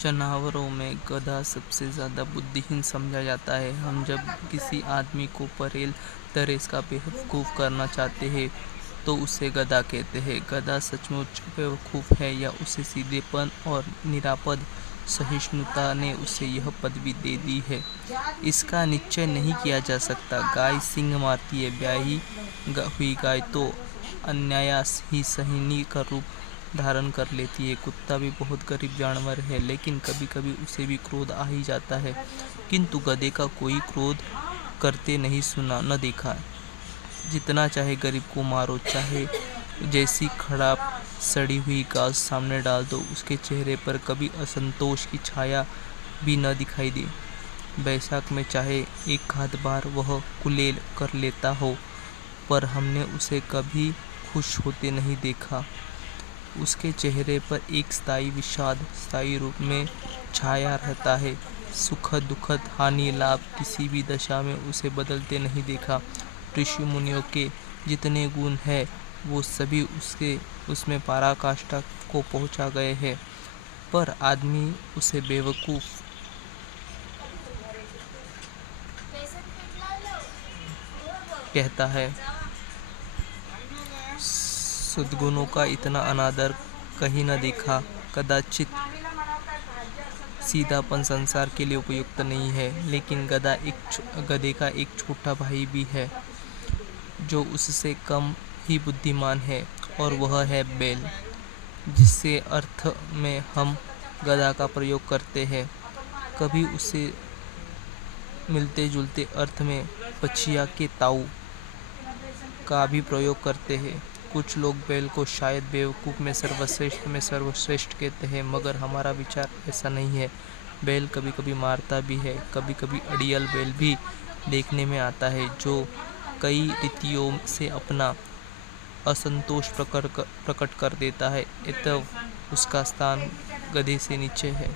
जानवरों में गधा सबसे ज़्यादा बुद्धिहीन समझा जाता है। हम जब किसी आदमी को परेल दरेस का बेवकूफ़ करना चाहते हैं तो उसे गधा कहते हैं। गधा सचमुच बेवकूफ़ है या उसे सीधेपन और निरापद सहिष्णुता ने उसे यह पदवी दे दी है, इसका निश्चय नहीं किया जा सकता। गाय सींग मारती है, ब्याही हुई गाय तो अनायास ही सहिनी का रूप धारण कर लेती है। कुत्ता भी बहुत गरीब जानवर है, लेकिन कभी कभी उसे भी क्रोध आ ही जाता है, किंतु गधे का कोई क्रोध करते नहीं सुना न देखा। जितना चाहे गरीब को मारो, चाहे जैसी खराब सड़ी हुई घास सामने डाल दो, उसके चेहरे पर कभी असंतोष की छाया भी न दिखाई दे। बैसाख में चाहे एक आध बार वह कुलेल कर लेता हो, पर हमने उसे कभी खुश होते नहीं देखा। उसके चेहरे पर एक स्थायी विषाद स्थायी रूप में छाया रहता है। सुखद दुखद हानि लाभ किसी भी दशा में उसे बदलते नहीं देखा। ऋषि मुनियों के जितने गुण हैं वो सभी उसमें पराकाष्ठा को पहुंचा गए हैं, पर आदमी उसे बेवकूफ़ कहता है। सद्गुणों का इतना अनादर कहीं न देखा। कदाचित सीधापन संसार के लिए उपयुक्त नहीं है, लेकिन गधे का एक छोटा भाई भी है जो उससे कम ही बुद्धिमान है, और वह है बैल, जिससे अर्थ में हम गधा का प्रयोग करते हैं। कभी उसे मिलते जुलते अर्थ में पछिया के ताऊ का भी प्रयोग करते हैं। कुछ लोग बैल को शायद बेवकूफ़ में सर्वश्रेष्ठ कहते हैं, मगर हमारा विचार ऐसा नहीं है। बैल कभी कभी मारता भी है। कभी कभी अड़ियल बैल भी देखने में आता है, जो कई रीतियों से अपना असंतोष प्रकट कर देता है, अतः उसका स्थान गधे से नीचे है।